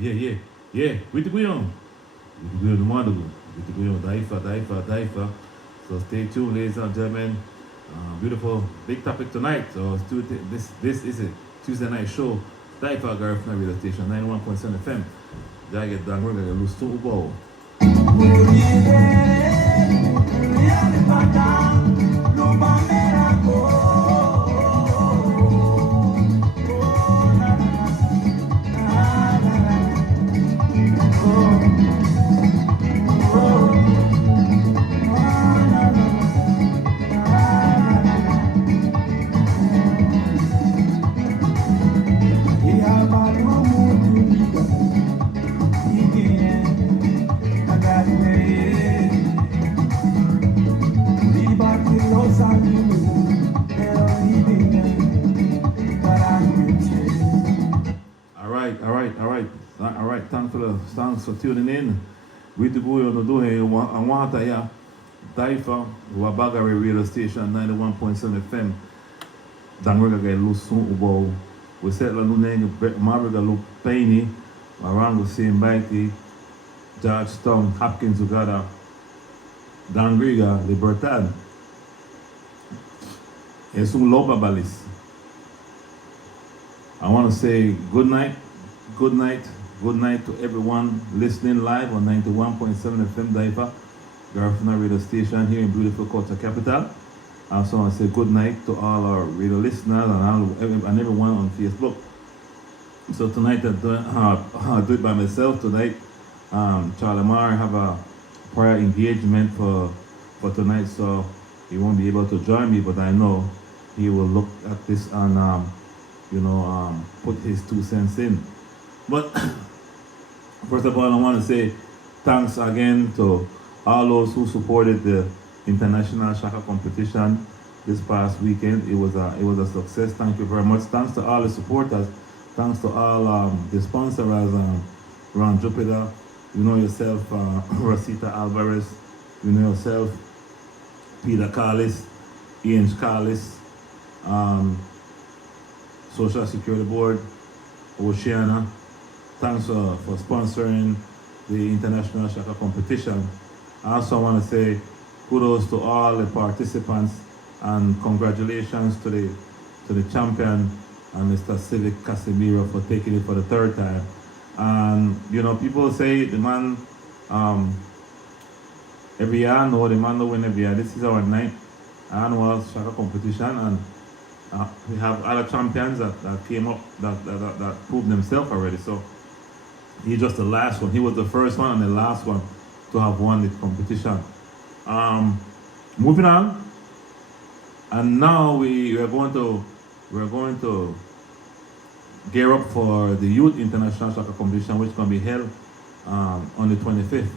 yeah. With the on. With the tomorrow. With the Daifa. So stay tuned, ladies and gentlemen. Beautiful big topic tonight. So this is a Tuesday night show. Daifa Garifuna Radio Station 91.7 FM. Jagged Dan we're gonna lose two ball. All right. Thanks for tuning in. With the boy on the door here, I want to hear Daifa, Wabagari Radio Station 91.7 FM. Dangrega get loose soon about. We said la luneng Mariga look painy, Marango same baiti, Georgetown, Hopkins Uganda, Dangrega, Libertad. Es un loba balis. I want to say good night to everyone listening live on 91.7 FM Daifa, Garifuna Radio Station here in beautiful Kota Capital. I also want to say good night to all our radio listeners and everyone on Facebook. So tonight I'll do it by myself tonight. Charlie Mar have a prior engagement for tonight, so he won't be able to join me, but I know he will look at this and put his 2 cents in. But first of all, I want to say thanks again to all those who supported the International Shaka competition this past weekend. It was a success. Thank you very much. Thanks to all the supporters. Thanks to all the sponsors, Ron Jupiter, you know yourself, Rosita Alvarez, you know yourself, Peter Carlis, Ian Carlis, Social Security Board, Oceana. Thanks for sponsoring the International Shaka competition. I also want to say kudos to all the participants and congratulations to the champion and Mr. Civic Casimiro for taking it for the 3rd time. And people say the man every year, no, the man don't win every year. This is our 9th annual Shaka competition, and we have other champions that came up that proved themselves already. So he's just the last one. He was the first one and the last one to have won the competition. Moving on, and now we're going to gear up for the Youth International Shaka competition, which is going to be held on the 25th.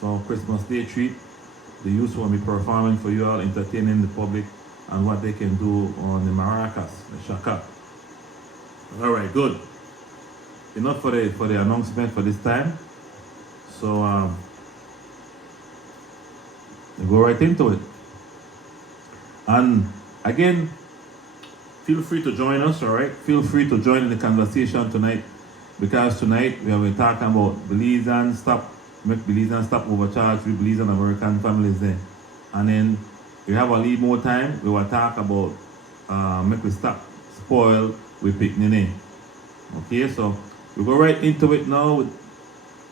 So Christmas Day treat. The youth will be performing for you all, entertaining the public and what they can do on the maracas, the shaka. All right, good. Enough for the announcement for this time. So we'll go right into it. And again, feel free to join us, all right? Feel free to join in the conversation tonight, because tonight we are talking about Belizean make Belizean stop overcharge with Belizean American families there. And then we have a little more time, we will talk about make we stop spoil with picnic. Okay, so we go right into it now.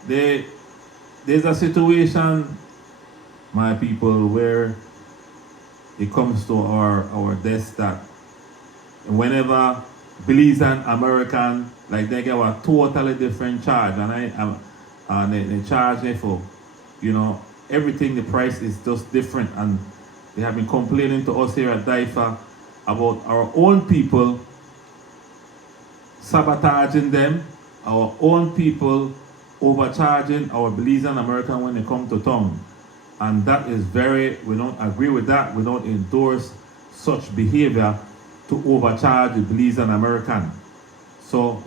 There's a situation, my people, where it comes to our desk that whenever Belizean American, like they get a totally different charge, and they charge me for, everything, the price is just different, and they have been complaining to us here at Daifa about our own people sabotaging them, our own people overcharging our Belizean American when they come to town. And that is we don't agree with that. We don't endorse such behavior to overcharge the Belizean American. So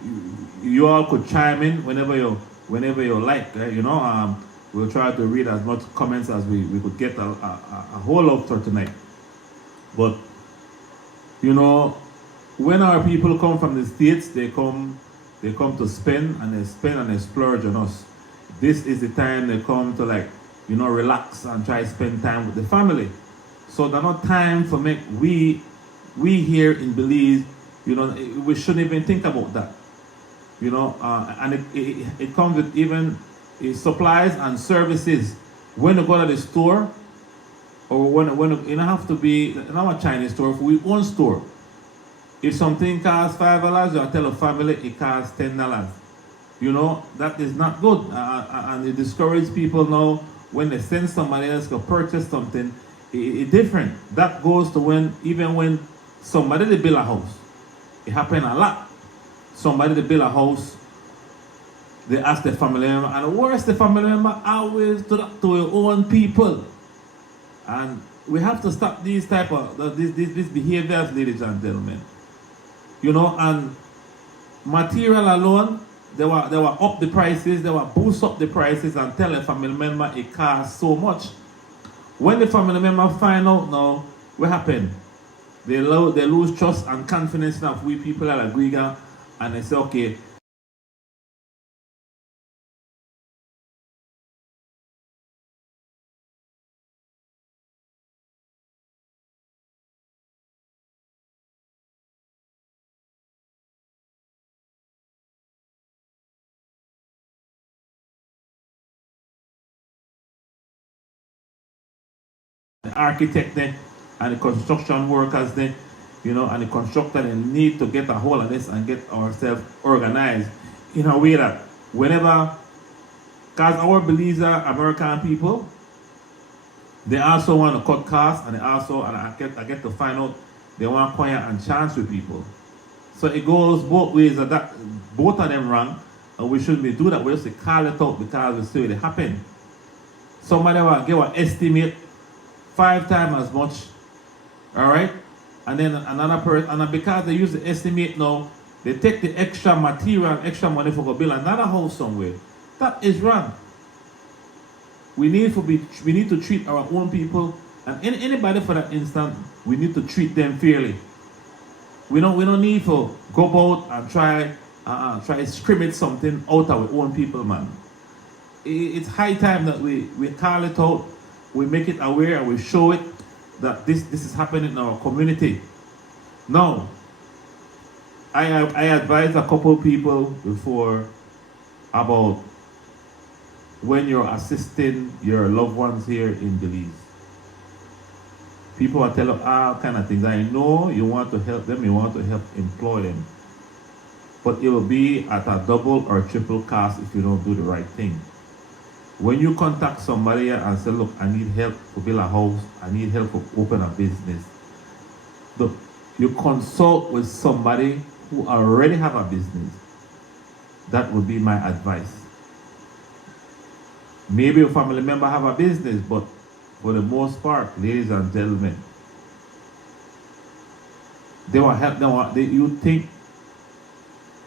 you all could chime in whenever you like, right? We'll try to read as much comments as we could get a whole lot for tonight. But when our people come from the States, they come They come to spend and they splurge on us. This is the time they come to relax and try to spend time with the family. So there's not time for make we here in Belize, we shouldn't even think about that. And it comes with even supplies and services. When you go to the store, or when you don't have to be not a Chinese store, we own store. If something costs $5, you tell a family it costs $10. That is not good, and it discourages people now when they send somebody else to purchase something. It's different. That goes to when somebody they build a house. It happen a lot. Somebody they build a house, they ask their family member, and the worst, the family member always do that to your own people. And we have to stop these type of these behaviors, ladies and gentlemen. And material alone, they were up the prices, they were boost up the prices and tell a family member it costs so much. When the family member find out now, what happened? They lose trust and confidence in we people at Agriga, and they say, okay, the architect there and the construction workers there, and the constructor, they need to get a hold of this and get ourselves organized in a way that whenever, because our Belize American people, they also want to cut costs, and I get to find out they want quiet and chance with people. So it goes both ways. That both of them wrong, and we shouldn't be do that. We just call it out because we see it happen. Somebody will give an estimate 5 times as much, all right? And then another person, and because they use the estimate now, they take the extra material, extra money for go build another house somewhere. That is wrong. We need to treat our own people, and anybody for that instant, we need to treat them fairly. We don't need to go out and try to scrimmage something out of our own people, man. It's high time that we call it out, we make it aware, and we show it that this is happening in our community. Now, I advised a couple people before about when you're assisting your loved ones here in Belize. People are telling all kind of things. I know you want to help them, you want to help employ them, but it will be at a double or triple cost if you don't do the right thing. When you contact somebody and say, look, I need help to build a house, I need help to open a business, look, you consult with somebody who already have a business. That would be my advice. Maybe your family member have a business, but for the most part, ladies and gentlemen, they will help. You think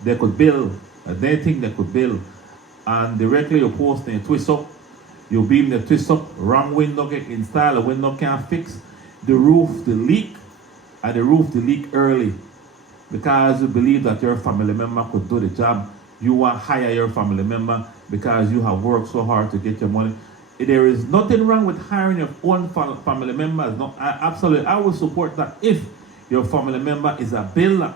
they could build, they think they could build, and directly you post and you twist up, you beam the twist up, wrong window get installed, the window can't fix, the roof the leak, and the roof the leak early, because you believe that your family member could do the job. You want to hire your family member because you have worked so hard to get your money. There is nothing wrong with hiring your own family members. No, absolutely, I will support that if your family member is a builder.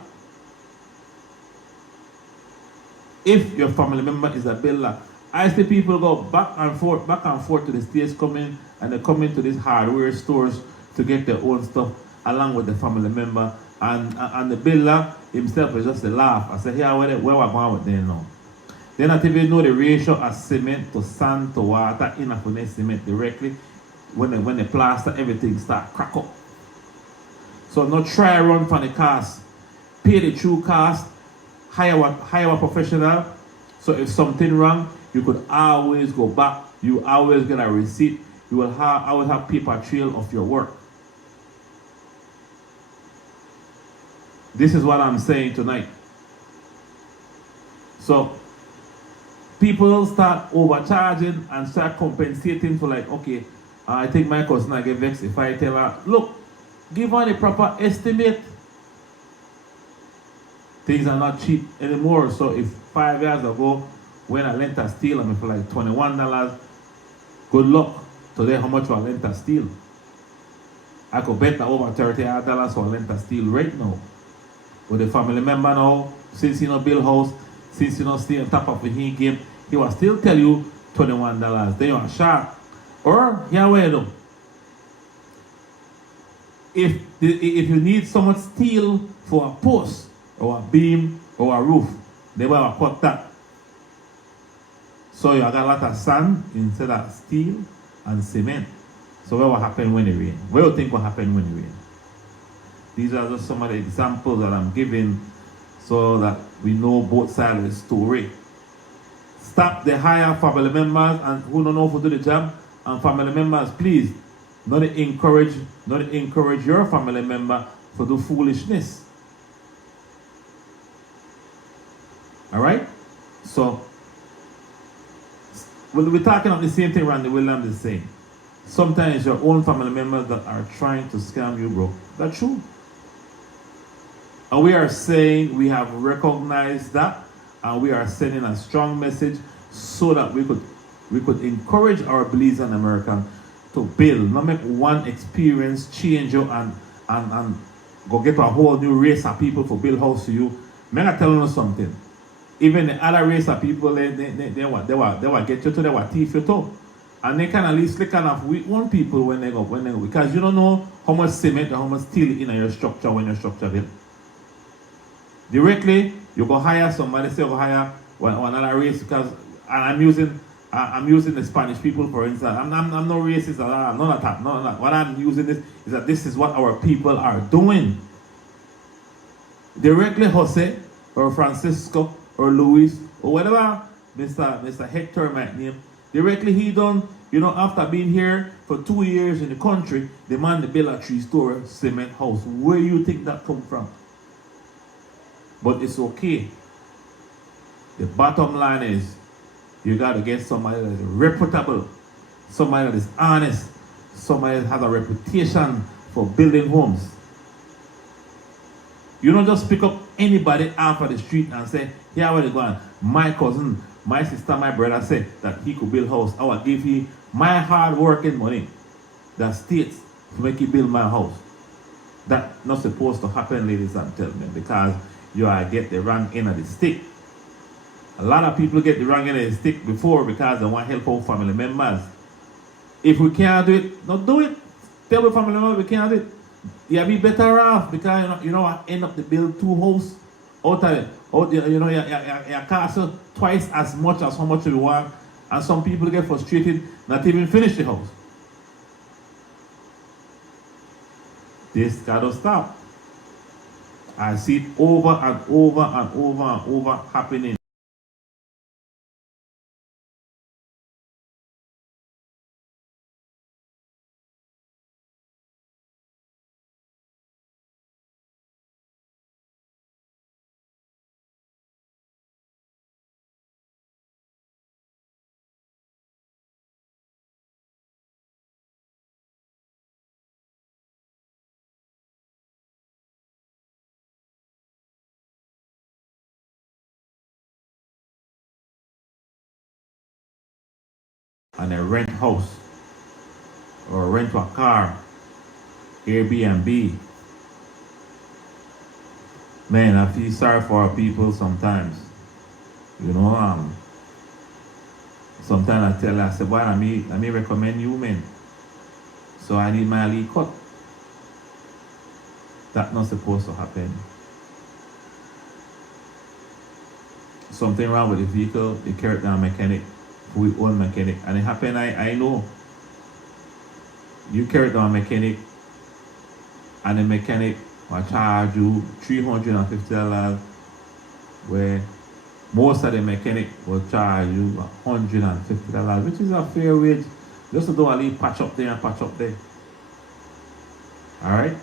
If your family member is a builder. I see people go back and forth to the States coming, and they come into these hardware stores to get their own stuff along with the family member. And the builder himself is just a laugh. I say, here, where we're going with them now? Then I think we know the ratio of cement to sand to water, enough when they cement directly. When the plaster, everything start crack up. So not try run for the cost. Pay the true cost. Hire a professional. So if something wrong, you could always go back. You always get a receipt. You will always have paper trail of your work. This is what I'm saying tonight. So people start overcharging and start compensating for like, okay, I think my cousin I get vexed if I tell her, look, give her the proper estimate. Things are not cheap anymore. So if 5 years ago, when I lent a steel, I mean for like $21, good luck. Today, how much for a lent a steel? I could bet that over $30 for a lent a steel right now. With the family member now, since you know build house, since you know stay on top of the heat game, he will still tell you $21. Then you are sharp. Or here we do. If you need so much steel for a post or a beam or a roof, they will cut that. So you got a lot of sand instead of steel and cement. So what will happen when it rain? What do you think will happen when it rain? These are just some of the examples that I'm giving so that we know both sides of the story. Stop the higher family members and who don't know how to do the job. And family members, please, not encourage your family member to do foolishness. Alright? So, we're talking about the same thing Randy Williams is saying. Sometimes your own family members that are trying to scam you, bro. That's true. And we are saying we have recognized that, and we are sending a strong message so that we could encourage our believers in America to build, not make one experience change you and go get a whole new race of people to build house to you. May I tell you something? Even the other race of people, they will get you to, they will thief you too. And they can at least kind of weak one people when they go, because you don't know how much cement or how much steel in your structure when your structure built. Directly, you go hire somebody, say you go hire another race, because I'm using the Spanish people for instance. I'm no racist, I'm not that. No. What I'm using is that this is what our people are doing. Directly, Jose or Francisco or Luis or whatever Mr. Hector might name, directly he done, after being here for 2 years in the country, the man to build a 3-story cement house. Where you think that come from? But it's okay. The bottom line is, you got to get somebody that is reputable, somebody that is honest, somebody that has a reputation for building homes. You don't just pick up anybody off of the street and say, here where they going. My cousin, my sister, my brother said that he could build a house. I will give you my hard working money that states to make you build my house. That's not supposed to happen, ladies and gentlemen, because you are get the wrong end of the stick. A lot of people get the wrong end of the stick before because they want help out family members. If we can't do it, don't do it. Tell the family members we can't do it. You'll be better off because I end up to build 2 houses out of it. You cost twice as much as how much you want, and some people get frustrated not even finish the house. This gotta stop. I see it over and over and over and over happening. And they rent house or rent a car, Airbnb. Man, I feel sorry for our people sometimes. Sometimes I tell her, I say, boy, let me recommend you, man. So I need my lead cut. That's not supposed to happen. Something wrong with the vehicle, they carry it down mechanic. We own mechanic, and it happened. I know. You carry it down mechanic, and the mechanic will charge you $350, where most of the mechanic will charge you $150, which is a fair wage. Just to do a little patch up there and patch up there. All right.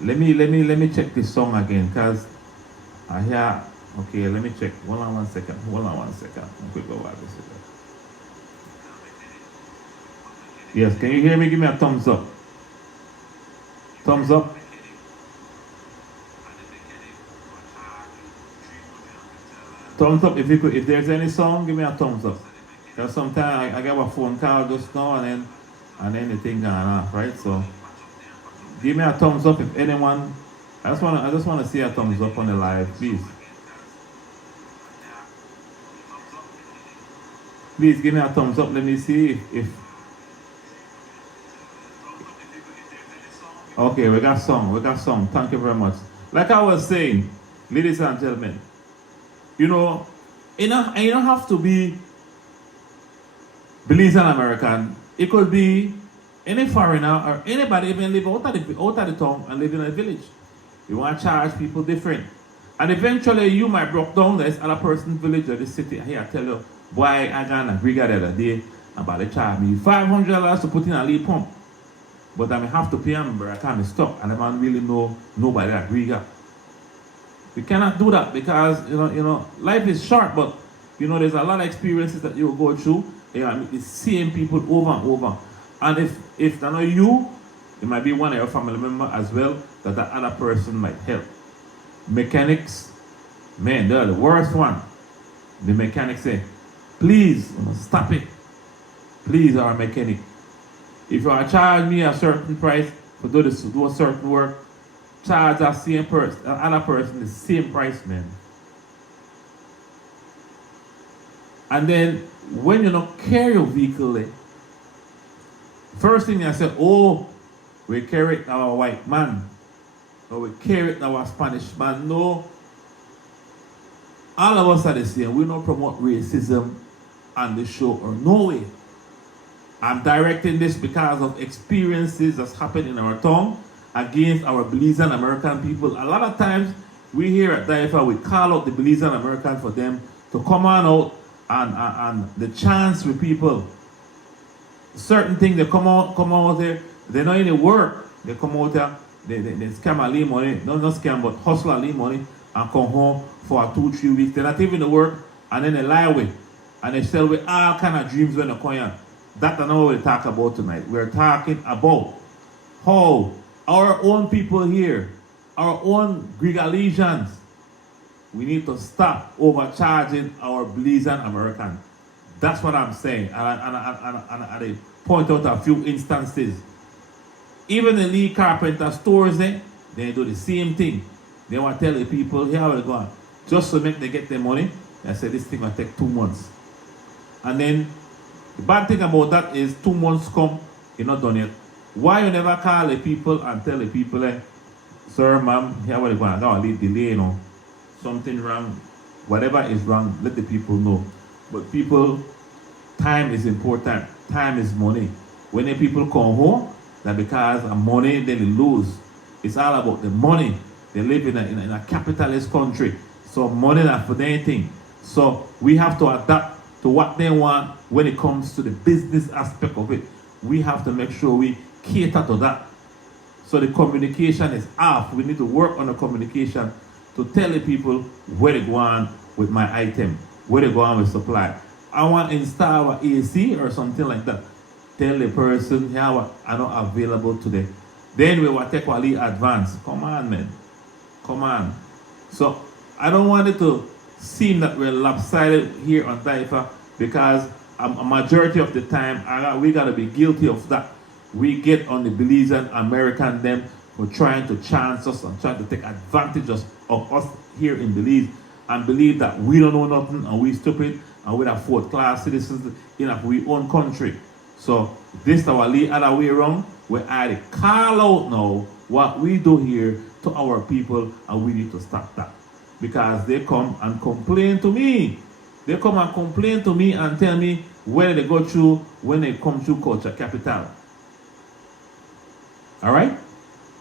Let me check this song again, cause I hear. Okay, let me check. Hold on one second. I'm quick go over this. Yes, can you hear me? Give me a thumbs up. Thumbs up. Thumbs up if you could. If there's any song, give me a thumbs up. Because sometimes I get a phone call just now and then the thing gone off, right? So give me a thumbs up if anyone. I just wanna see a thumbs up on the live, please. Please give me a thumbs up. Let me see if okay, we got song. Thank you very much. Like I was saying, ladies and gentlemen, you know, you don't have to be Belizean American. It could be any foreigner or anybody even live out of the town and live in a village. You want to charge people different. And eventually you might break down this other person's village or the city. Here I tell you, boy, I got a rigger the other day about to charge me $500 to put in a lead pump. But I may have to pay them, but I can't be stuck and I don't really know nobody that rigger. We cannot do that because you know life is short, but you know there's a lot of experiences that you will go through. You know, the same people over and over. And if they're not you, it might be one of your family member as well that the other person might help. Mechanics, man, they're the worst one. The mechanic say, please stop it. Please, our mechanic. If you are charge me a certain price for do a certain work, charge that same person, other person the same price, man. And then when you don't carry your vehicle, first thing I said, oh, we carry it our white man, or we carry it our Spanish man. No, all of us are the same. We don't promote racism on the show or no way. I'm directing this because of experiences that's happened in our town against our Belizean American people. A lot of times we here at DIFA, we call out the Belizean American for them to come on out and the chance with people. Certain things they come out there, they don't any work. They come out there, they scam a little money, not scam but hustle a little money and come home for 2-3 weeks. They're not even to work and then they lie away. And they sell with all kind of dreams when they come here. That's not what we talk about tonight. We're talking about how our own people here, our own Gregalians, we need to stop overcharging our Belizean Americans. That's what I'm saying. And I point out a few instances. Even the Lee Carpenter stores, they do the same thing. They want to tell the people, here we're going. Just to make they get their money, they say this thing will take 2 months. And then the bad thing about that is 2 months come, you're not done yet. Why you never call the people and tell the people, sir, ma'am, here we're going. I got a little delay, you know. Something wrong, whatever is wrong, let the people know. But people, time is important. Time is money. When the people come home, that because of money, then they lose. It's all about the money. They live in a capitalist country. So money not for anything. So we have to adapt to what they want when it comes to the business aspect of it. We have to make sure we cater to that. So the communication is off. We need to work on the communication to tell the people where to go on with my item, where to go on with supply. I want to install an AC or something like that. Tell the person, here I'm not available today. Then we will take a little advance. Come on, man. Come on. So I don't want it to seem that we're lopsided here on DIFA because a majority of the time we got to be guilty of that. We get on the Belizean American them for trying to chance us and trying to take advantage of us here in Belize and believe that we don't know nothing and we stupid and we're fourth-class citizens in our own country. So this is our other way around. We either call out now what we do here to our people and we need to stop that. Because they come and complain to me. They come and complain to me and tell me where they go through when they come through Culture Capital. All right?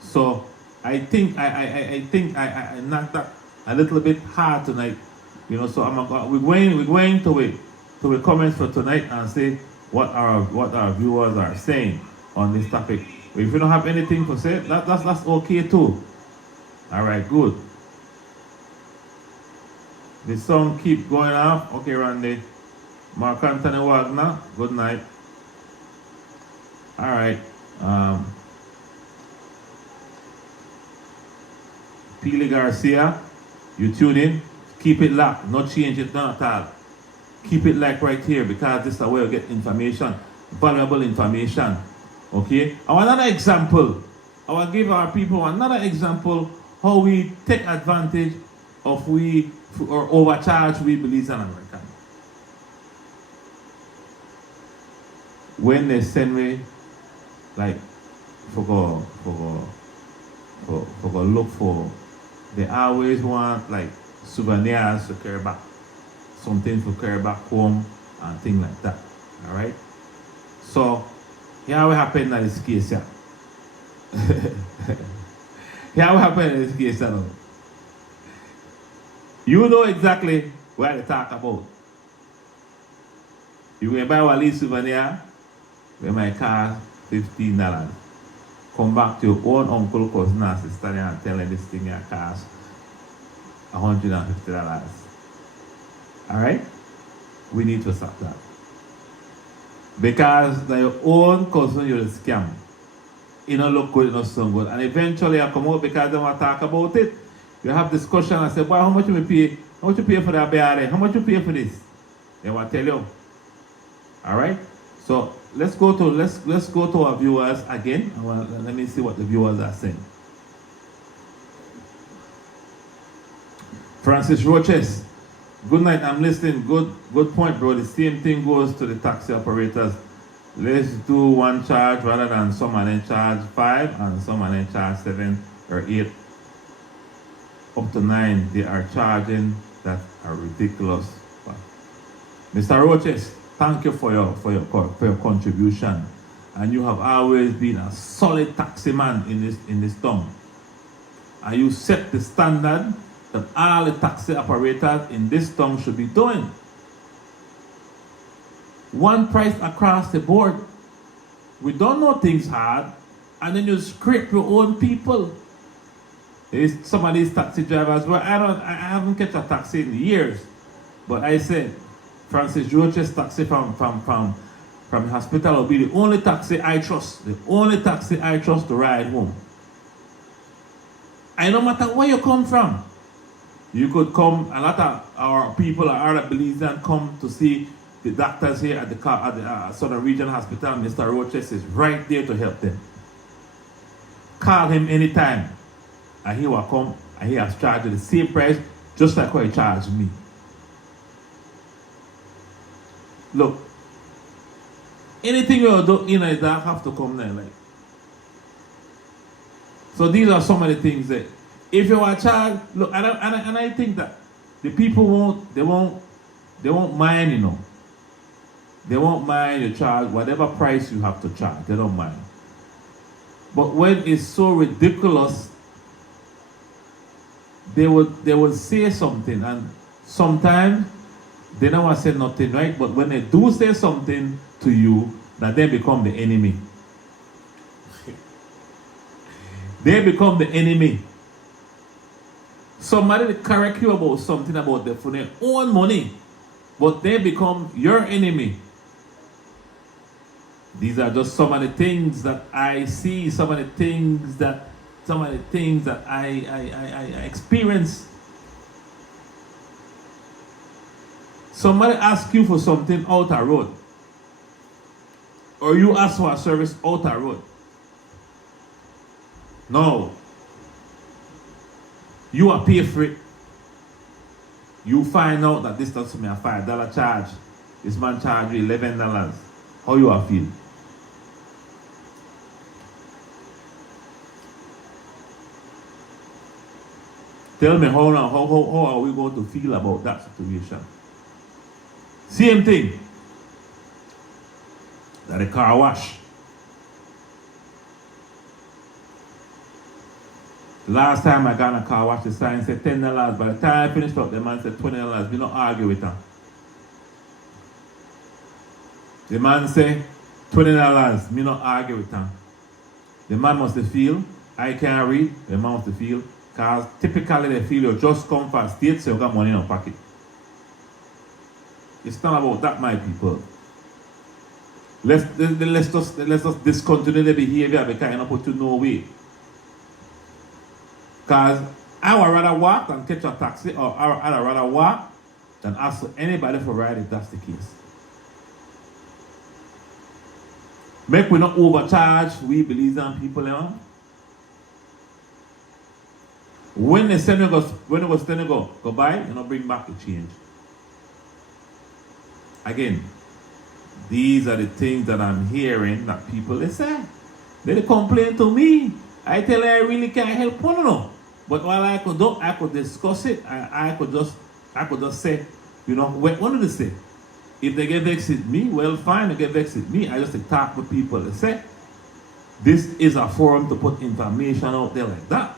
So I think I knocked that a little bit hard tonight. You know, so we're going to the comments for tonight and say what our viewers are saying on this topic. If you don't have anything to say, that's okay too. All right, good. The song keep going off. Okay, Randy. Mark Anthony Wagner, good night. All right. Pili Garcia, you tune in. Keep it locked. Not change it, not at all. Keep it like right here because this is a way to get information. Valuable information. Okay? I want another example. I will give our people another example how we take advantage of we or overcharge we believe in American. When they send me like for go look for, they always want like souvenirs to carry back, something to carry back home and things like that. Alright? So here what happened in this case here. Here what happened in this case here. You know exactly what they talk about. You can buy one little souvenir, they might cost $15. Come back to your own uncle, cousin, or sister and tell them this thing here cost $150. Alright? We need to stop that. Because now your own cousin you'll scam. It don't look good, it don't sound good. And eventually I come out because they want to talk about it. You have discussion and say, boy, how much you pay? How much you pay for that bear? How much you pay for this? They want to tell you. Alright? So let's go to our viewers again. Let me see what the viewers are saying. Francis Roches, good night, I'm listening. Good point, bro. The same thing goes to the taxi operators. Let's do one charge rather than some of them charge 5 and some of them charge 7 or 8 up to 9. They are charging that are ridiculous. But Mr. Roches, thank you for your contribution, and you have always been a solid taxi man in this town. And you set the standard that all the taxi operators in this town should be doing. One price across the board. We don't know things hard, and then you scrape your own people. There's some of these taxi drivers. Well, I haven't kept a taxi in years, but I said Francis Roches taxi from the hospital will be the only taxi I trust. The only taxi I trust to ride home. And no matter where you come from, you could come. A lot of our people are other Belizean come to see the doctors here at the Southern Regional Hospital. Mr. Roches is right there to help them. Call him anytime, and he will come, and he has charged the same price, just like what he charged me. Look, anything you do, that have to come there, like. So these are some of the things that, if you are charged, look, and I think that the people won't mind, They won't mind you charge whatever price you have to charge. They don't mind. But when it's so ridiculous, they would say something, and sometimes they don't want to say nothing, right? But when they do say something to you, that they become the enemy. They become the enemy. Somebody correct you about something about them for their own money, but they become your enemy. These are just some of the things that I see, some of the things that I experience. Somebody asks you for something out a road, or you ask for a service out a road. No. You are pay for it. You find out that this does me a $5 charge. This man charged you $11. How you are feel? Tell me how are we going to feel about that situation? Same thing. That a car wash. Last time I got in a car wash, the sign said $10. By the time I finished up, the man said $20. We don't argue with him. The man said $20. Me not argue with him. The man must feel, I can't read, the man must feel, because typically they feel you just come from state, so you got money in your pocket. It's not about that, my people. Let's just discontinue the behavior because you're not put to no way. Because I would rather walk than catch a taxi, or I'd rather walk than ask for anybody for a ride if that's the case. Make we not overcharge we Belizean people, you know? When they send you go buy, you know, bring back the change. Again, these are the things that I'm hearing that people they say. They complain to me. I tell her I really can't help one no. But while I could do, I could discuss it. I could just say, you know, what do they say? If they get vexed with me, well fine, they get vexed with me. I just talk with people and say, this is a forum to put information out there like that.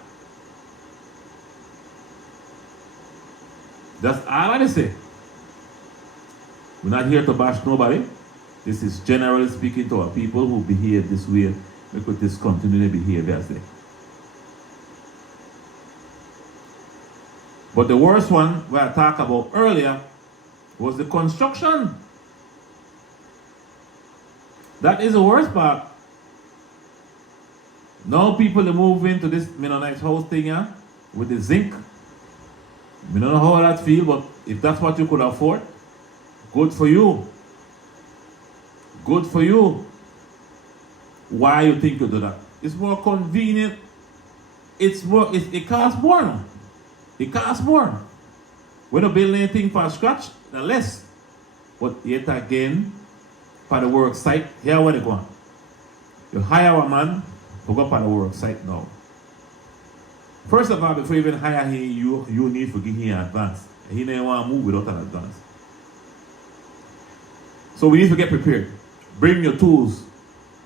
That's all I say. We're not here to bash nobody. This is generally speaking to our people who behave this way. We could discontinue the behavior as they. But the worst one, where I talked about earlier, was the construction. That is the worst part. Now people are moving to this Mennonite house thing here with the zinc. We don't know how that feels, but if that's what you could afford, good for you. Good for you. Why you think you do that? It's more convenient. It costs more now. It costs more. When you build anything from scratch, the less. But yet again, for the work site, here where they go. You hire a man to go for the work site now. First of all, before you even hire him, you need to give him advance. He never want to move without an advance. So we need to get prepared. Bring your tools.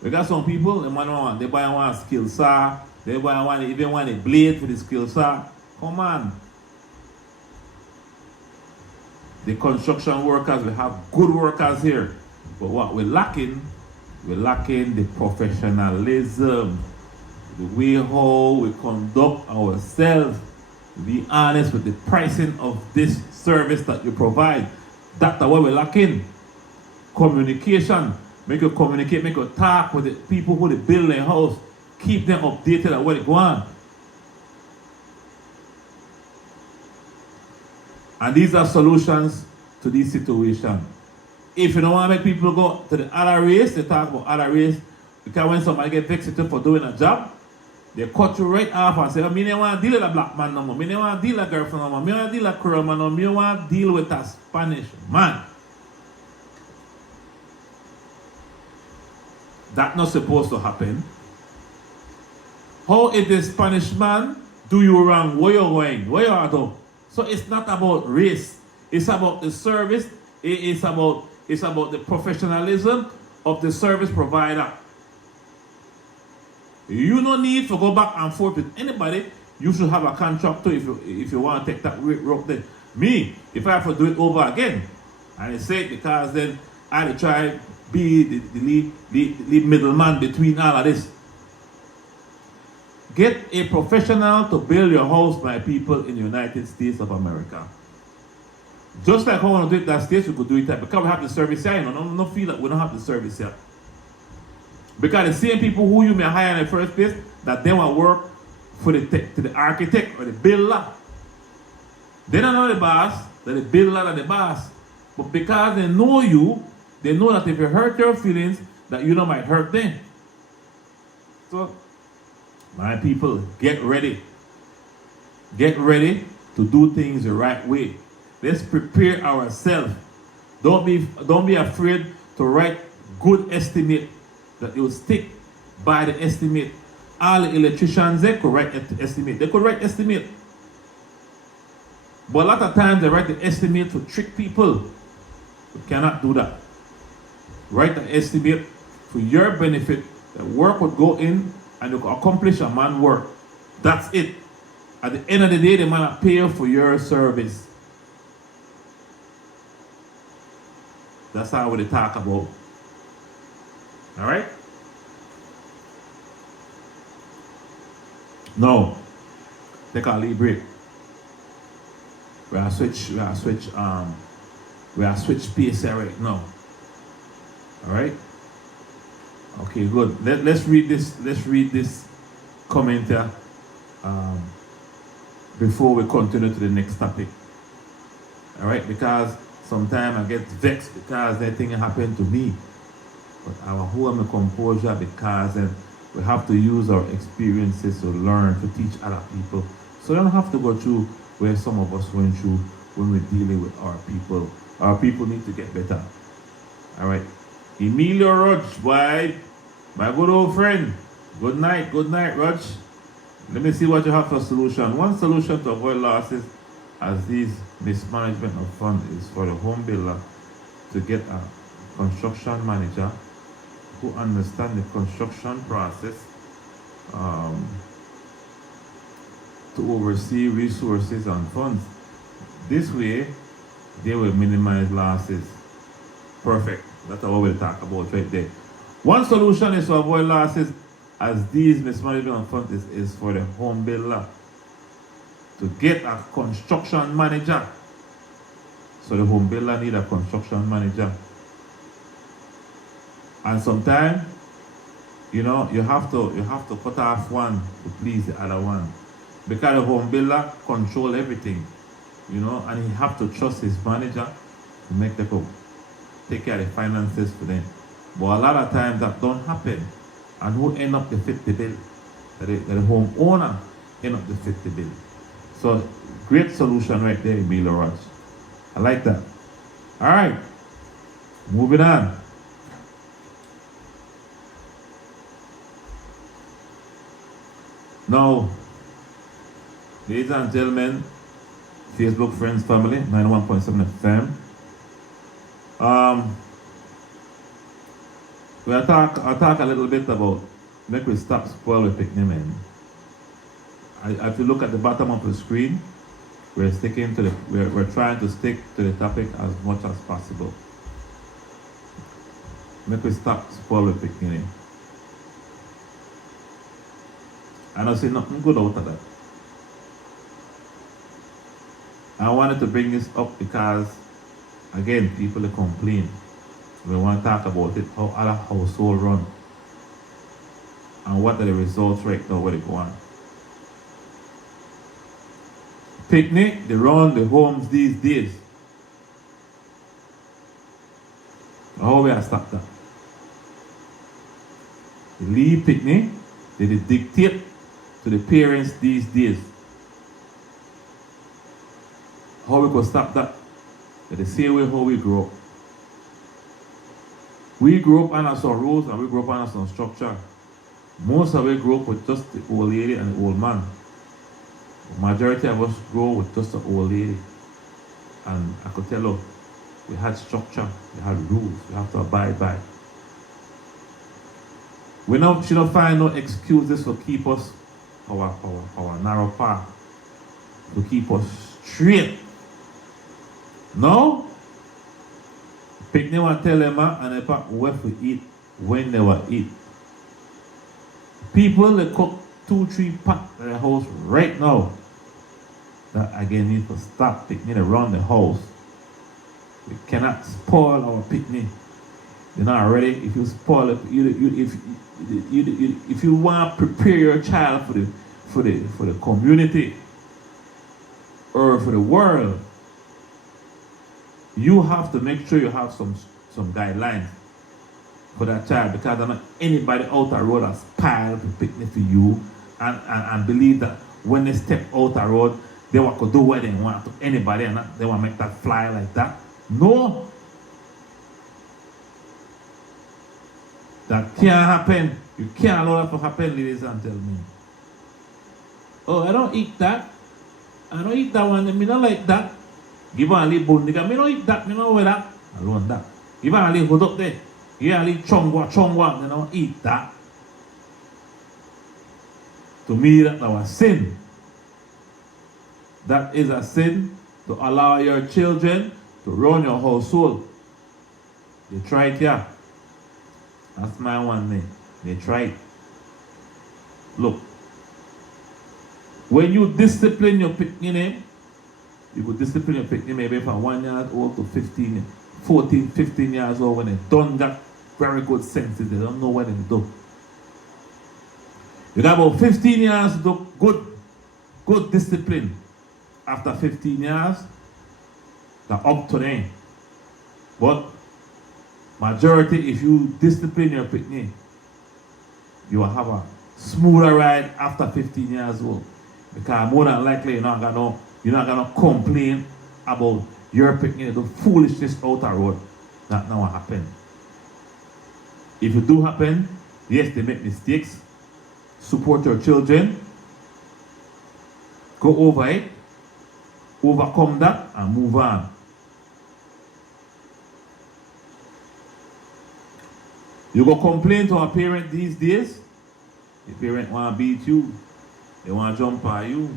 We got some people, they buy one skill saw, they buy one, even want a blade for the skill saw. Come on. The construction workers, we have good workers here. But what we're lacking the professionalism. The way how we conduct ourselves. Be honest with the pricing of this service that you provide. That's what we're lacking. Communication. Make you communicate, make you talk with the people who they build their house. Keep them updated on what they go on. And these are solutions to this situation. If you don't want to make people go to the other race, they talk about other race. Because when somebody gets vexed for doing a job, they cut you right off and say, I don't want to deal with a black man no more. I don't want to deal with a girlfriend no more. I don't want to deal with a curl man no more. I don't want to deal with a Spanish man. That's not supposed to happen. How if the Spanish man do you wrong? Where you going? Where you are doing? So it's not about race. It's about the service. It's about the professionalism of the service provider. You don't need to go back and forth with anybody. You should have a contractor if you want to take that rope there. Me, if I have to do it over again, and I say it because then I try be the middleman between all of this. Get a professional to build your house, my people, in the United States of America. Just like how we want to do it that States, we could do it that. Because we have the service here, you know, no feel like we don't have the service here. Because the same people who you may hire in the first place, that they want to work for the architect or the builder. They don't know the boss, that the builder and the boss. But because they know you, they know that if you hurt your feelings, that you might hurt them. So, my people, get ready. Get ready to do things the right way. Let's prepare ourselves. Don't be afraid to write good estimate that you'll stick by the estimate. All the electricians, they could write estimate. They could write estimate. But a lot of times they write the estimate to trick people. You cannot do that. Write the estimate for your benefit. The work would go in and you can accomplish a man's work. That's it. At the end of the day, the man will pay you for your service. That's how we talk about. Alright? Now, take a little break. We are switch pace here right now. Alright? Okay, good. Let's read this comment here. before we continue to the next topic. All right, because sometimes I get vexed because that thing happened to me. But I will hold my composure because we have to use our experiences to learn, to teach other people. So you don't have to go through where some of us went through when we're dealing with our people. Our people need to get better. All right. Emilio Roach, boy, my good old friend. Good night, Roach. Let me see what you have for solution. One solution to avoid losses as these mismanagement of funds is for the home builder to get a construction manager who understand the construction process, to oversee resources and funds. This way, they will minimize losses. Perfect. That's what we'll talk about right there. One solution is to avoid losses as these mismanagement of funds is for the home builder to get a construction manager. So the home builder need a construction manager. And sometimes, you have to cut off one to please the other one. Because the home builder control everything, and he have to trust his manager to make the take care of the finances for them. But a lot of times that don't happen. And who end up to fit the bill? The home owner end up to fit the bill. So great solution right there, Emilio Roach. I like that. All right, moving on. Now, ladies and gentlemen, Facebook friends, family, 91.7 FM. I'll talk a little bit about make we stop spoil with picnic men. If you look at the bottom of the screen, we're trying to stick to the topic as much as possible. Make we stop spoil with picnic. I don't see nothing good out of that. I wanted to bring this up because, again, people complain. We want to talk about it, how other households run, and what are the results right now, where they go on. Picnic, they run the homes these days. How we have stopped that? They leave picnic, they dictate to the parents these days. How we could stop that? The same way how we grew up. We grew up under some rules and we grew up under some structure. Most of us grew up with just the old lady and the old man. The majority of us grew up with just the old lady. And I could tell you, we had structure, we had rules, we have to abide by. We should not find no excuses to keep us our narrow path, to keep us straight. No? Picnic will tell them and they pack what to eat when they will eat. People they cook 2-3 packs in their house right now. That again need to stop picnic around the house. We cannot spoil our picnic. You're not ready. If you spoil it, if you want to prepare your child for the community or for the world, you have to make sure you have some guidelines for that child, because not anybody out the road has piled to picnic for you and believe that when they step out the road, they want to do what they want to anybody and they want to make that fly like that. No. That can't happen. You can't allow that to happen, ladies and gentlemen. Oh, I don't eat that. I don't eat that one. I don't like that. Give her a little bun. I don't eat that. I don't wear that. I want that. Give her a little hood up there. Give her a little chongwa. I don't eat that. To me, that was sin. That is a sin to allow your children to run your household. They try it here. That's my one name. They try it. Look. When you discipline your picnic, you could discipline your picnic maybe from 1 year old to 14, 15 years old, when they don't got very good senses. They don't know what they do. You got about 15 years to do good discipline. after 15 years, that's up to them. But majority, if you discipline your picnic, you will have a smoother ride after 15 years old. Because more than likely you're not gonna complain about your picnic, the foolishness out the road. That now happen. If it do happen, yes, they make mistakes. Support your children. Go over it, overcome that, and move on. You go complain to a parent these days. The parent want to beat you. They want to jump on you.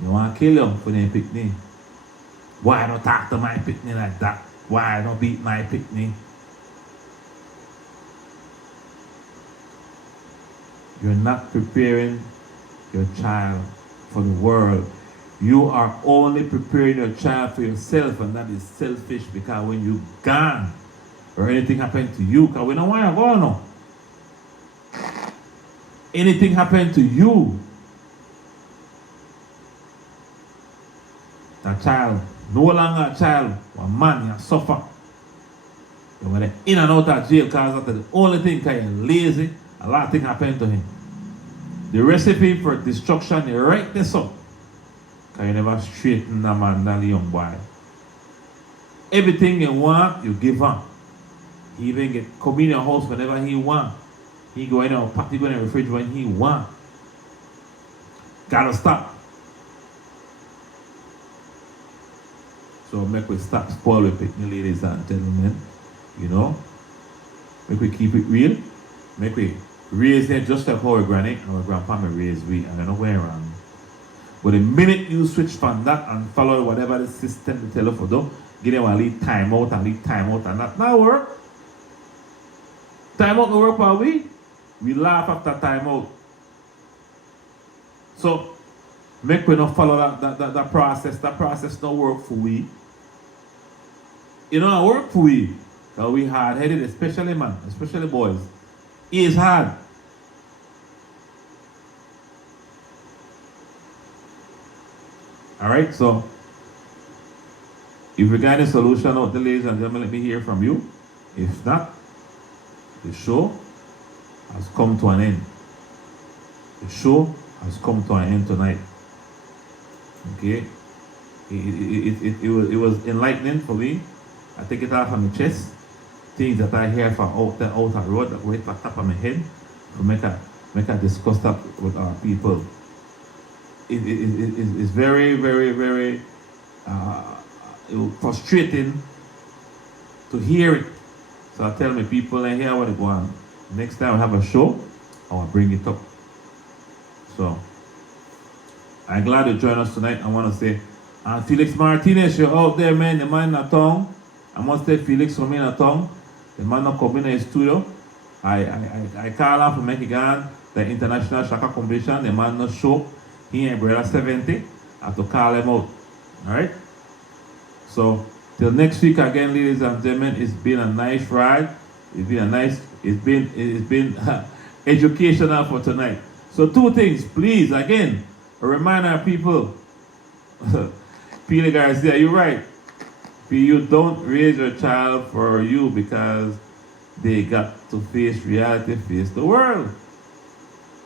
They want to kill you for their picnic. Why don't talk to my picnic like that? Why don't beat my picnic? You're not preparing your child for the world. You are only preparing your child for yourself, and that is selfish, because when you gone or anything happened to you, because we don't want to go no. Anything happened to you, that child, no longer a child, a man, you suffer. You were in and out of jail because that's the only thing, because you're lazy, a lot of things happen to him. The recipe for destruction, you write this up. Because you never straighten a man, that young boy. Everything you want, you give up. He even come in your house whenever he want. He go in your pot, he go in the fridge when he want. Gotta stop. So make we stop spoil with it, ladies and gentlemen. You know? Make we keep it real. Make we raise it just like our granny and our grandpa may raise we, and I don't know where around. But the minute you switch from that and follow whatever the system they tell you for do, give them a lead time out and lead time out, and that not work. Time out no work for we laugh after time out. So make we not follow that process. That process don't work for we. It don't work for we. Because we hard-headed, especially man, especially boys. It is hard. Alright, so if you got a solution out there, ladies and gentlemen, let me hear from you. If not, the show has come to an end. The show has come to an end tonight. Okay? It was enlightening for me. I take it off on my chest. Things that I hear from out the road that went back up on my head to make a discuss that with our people. It's very, very, very frustrating to hear it. So I tell my people, and here what it going. Next time I have a show, I will bring it up. So I'm glad you joined us tonight. I want to say, Felix Martinez, you're out there, man. The man in a tongue. I must say Felix from in a tongue. The man not come in the studio. I call him from Mexican, the International Shaka Competition. The man not show. He ain't brother 70. I have to call him out. Alright? So till next week again, ladies and gentlemen, it's been a nice ride. It's been educational for tonight. So two things, please, again, a reminder people. Peter Garcia, you're right. You don't raise your child for you because they got to face reality, face the world.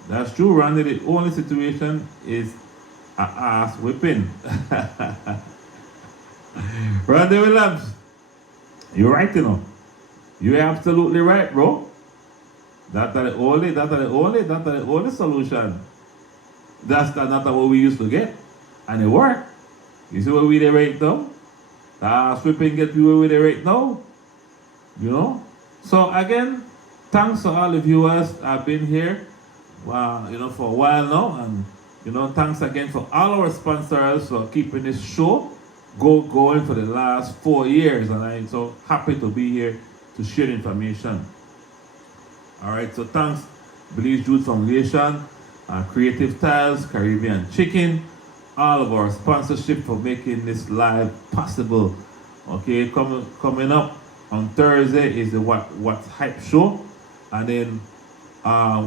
That's true, Randy. The only situation is an ass whipping. Randy Williams, you're right, you know. You're absolutely right, bro. That's the only solution. That's not what we used to get. And it worked. You see what we did right now? Sweeping get people where they right now. You know? So again, thanks to all the viewers that have been here for a while now. And thanks again for all our sponsors for keeping this show going for the last 4 years. And I'm so happy to be here to share information. Alright, so thanks Belize Jude Foundation, Creative Tiles, Caribbean Chicken, all of our sponsorship for making this live possible. Okay, coming up on Thursday is the What's Hype show, and then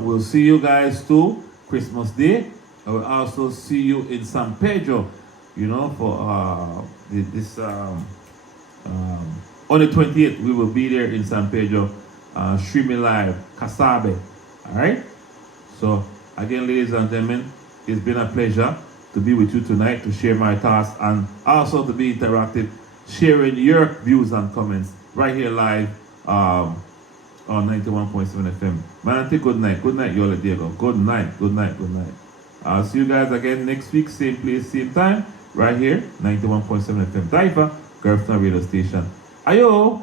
we'll see you guys too Christmas Day. I will also see you in San Pedro you know, for this on the 28th, we will be there in San Pedro, streaming live, Casabe. All right. So again, ladies and gentlemen, it's been a pleasure to be with you tonight, to share my thoughts and also to be interactive, sharing your views and comments right here live on 91.7 FM. Man, good night. Good night, Yola Diego. Good night. Good night. Good night. I'll see you guys again next week, same place, same time, right here, 91.7 FM Taifa, Garifuna Radio Station. Ayo!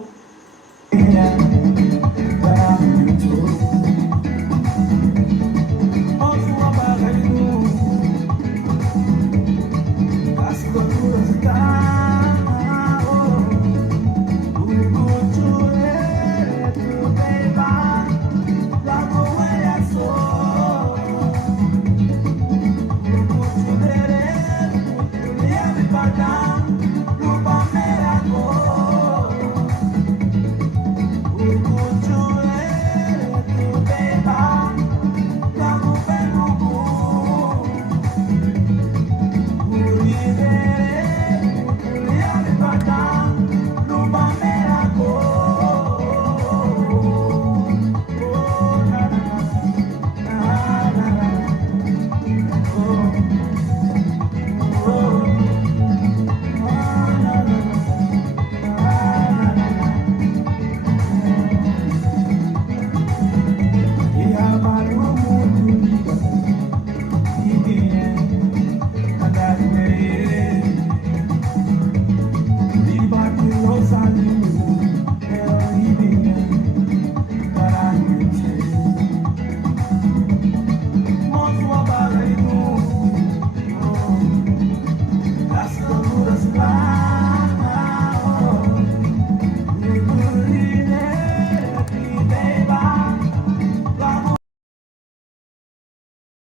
That's the